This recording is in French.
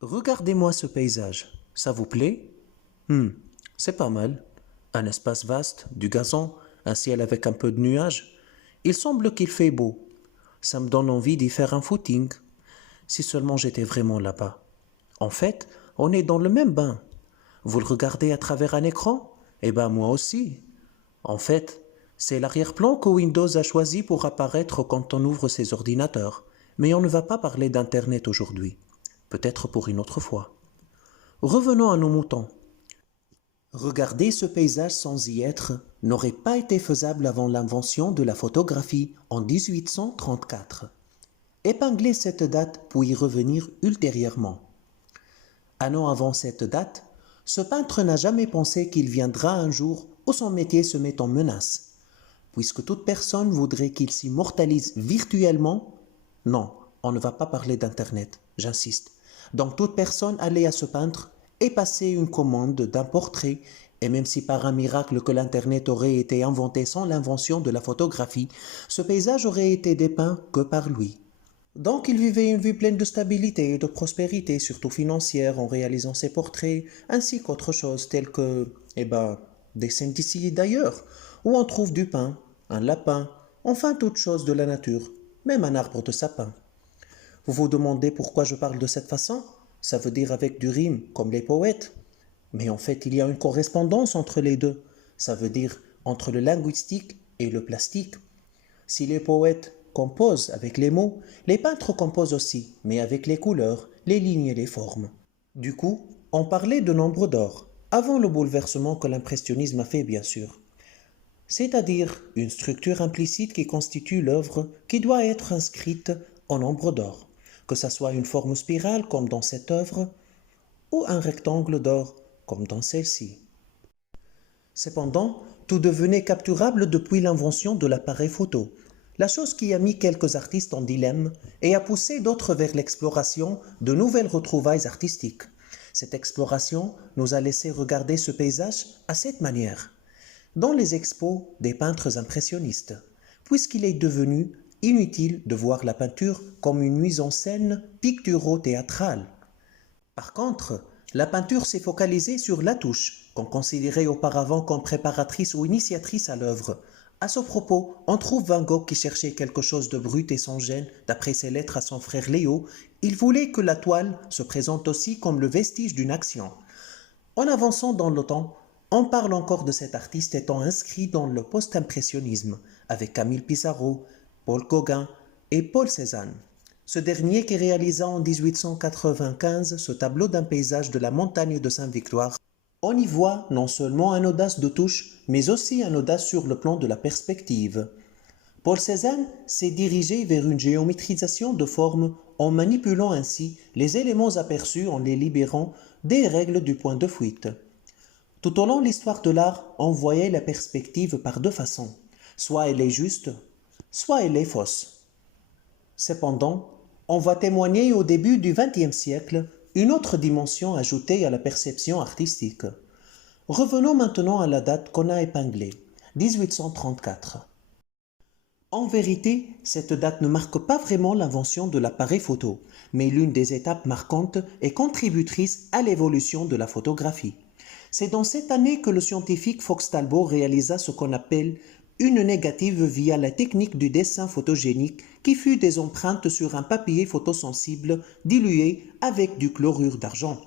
Regardez-moi ce paysage. Ça vous plaît? C'est pas mal. Un espace vaste, du gazon, un ciel avec un peu de nuages. Il semble qu'il fait beau. Ça me donne envie d'y faire un footing. Si seulement j'étais vraiment là-bas. En fait, on est dans le même bain. Vous le regardez à travers un écran? Eh ben moi aussi. En fait, c'est l'arrière-plan que Windows a choisi pour apparaître quand on ouvre ses ordinateurs. Mais on ne va pas parler d'Internet aujourd'hui. Peut-être pour une autre fois. Revenons à nos moutons. Regarder ce paysage sans y être n'aurait pas été faisable avant l'invention de la photographie en 1834. Épingler cette date pour y revenir ultérieurement. Un an avant cette date, ce peintre n'a jamais pensé qu'il viendra un jour où son métier se met en menace. Puisque toute personne voudrait qu'il s'immortalise virtuellement, non, on ne va pas parler d'Internet, j'insiste. Donc toute personne allait à ce peintre et passer une commande d'un portrait, et même si par un miracle que l'Internet aurait été inventé sans l'invention de la photographie, ce paysage aurait été dépeint que par lui. Donc il vivait une vie pleine de stabilité et de prospérité, surtout financière, en réalisant ses portraits, ainsi qu'autre chose telles que, des scènes d'ici et d'ailleurs, où on trouve du pain, un lapin, enfin toutes choses de la nature, même un arbre de sapin. Vous vous demandez pourquoi je parle de cette façon? Ça veut dire avec du rime, comme les poètes. Mais en fait, il y a une correspondance entre les deux. Ça veut dire entre le linguistique et le plastique. Si les poètes composent avec les mots, les peintres composent aussi, mais avec les couleurs, les lignes et les formes. Du coup, on parlait de nombre d'or, avant le bouleversement que l'impressionnisme a fait bien sûr. C'est-à-dire une structure implicite qui constitue l'œuvre qui doit être inscrite en nombre d'or, que ce soit une forme spirale comme dans cette œuvre, ou un rectangle d'or comme dans celle-ci. Cependant, tout devenait capturable depuis l'invention de l'appareil photo, la chose qui a mis quelques artistes en dilemme et a poussé d'autres vers l'exploration de nouvelles retrouvailles artistiques. Cette exploration nous a laissé regarder ce paysage à cette manière, dans les expos des peintres impressionnistes, puisqu'il est devenu inutile de voir la peinture comme une mise en scène picturo-théâtrale. Par contre, la peinture s'est focalisée sur la touche, qu'on considérait auparavant comme préparatrice ou initiatrice à l'œuvre. À ce propos, on trouve Van Gogh qui cherchait quelque chose de brut et sans gêne, d'après ses lettres à son frère Léo. Il voulait que la toile se présente aussi comme le vestige d'une action. En avançant dans le temps, on parle encore de cet artiste étant inscrit dans le post-impressionnisme, avec Camille Pissarro, Paul Gauguin et Paul Cézanne. Ce dernier qui réalisa en 1895 ce tableau d'un paysage de la montagne de Sainte-Victoire. On y voit non seulement un audace de touche, mais aussi un audace sur le plan de la perspective. Paul Cézanne s'est dirigé vers une géométrisation de formes en manipulant ainsi les éléments aperçus en les libérant des règles du point de fuite. Tout au long de l'histoire de l'art, on voyait la perspective par deux façons. Soit elle est juste, soit elle est fausse. Cependant, on va témoigner au début du XXe siècle une autre dimension ajoutée à la perception artistique. Revenons maintenant à la date qu'on a épinglée, 1834. En vérité, cette date ne marque pas vraiment l'invention de l'appareil photo, mais l'une des étapes marquantes et contributrices à l'évolution de la photographie. C'est dans cette année que le scientifique Fox Talbot réalisa ce qu'on appelle une négative via la technique du dessin photogénique qui fut des empreintes sur un papier photosensible dilué avec du chlorure d'argent.